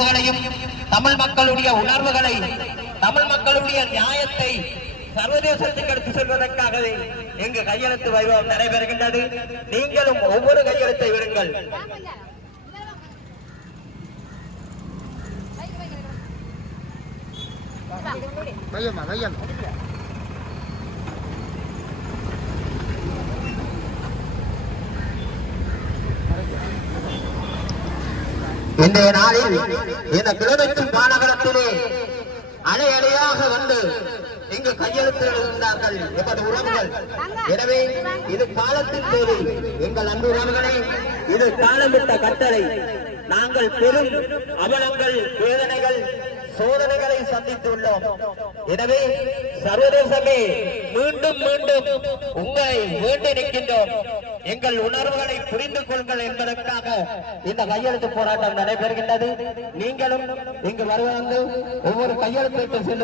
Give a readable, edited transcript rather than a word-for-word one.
உணர்வுகளையும் தமிழ் மக்களுடைய உணர்வுகளை தமிழ் மக்களுடைய நியாயத்தை சர்வதேசத்துக்கு எடுத்து செல்வதற்காகவே எங்கு கையெழுத்து வைபவம் நடைபெறுகின்றது. நீங்களும் ஒவ்வொரு கையெழுத்தை விடுங்கள். இன்றைய நாளில் இந்த கிழமைக்கு மாநகரத்திலே அலை அலையாக வந்து இங்கு கையெழுத்து எழுதுகின்றார்கள் எமது உறவுகள். எனவே இது காலத்தின் தேவை. எங்கள் அன்பு உறவுகளை, இது காலமிட்ட கட்டளை. நாங்கள் பெரும் அவலங்கள், வேதனைகள், சோதனைகளை சந்தித்துள்ளோம். எனவே சர்வதேசமே மீண்டும் மீண்டும் உங்களை வேண்டி நிற்கின்றோம். எங்கள் உணர்வுகளை புரிந்து கொள்ளுங்கள் என்பதற்காக இந்த கையெழுத்து போராட்டம் நடைபெறுகின்றது. நீங்களும் இங்கு வருவது ஒவ்வொரு கையெழுத்து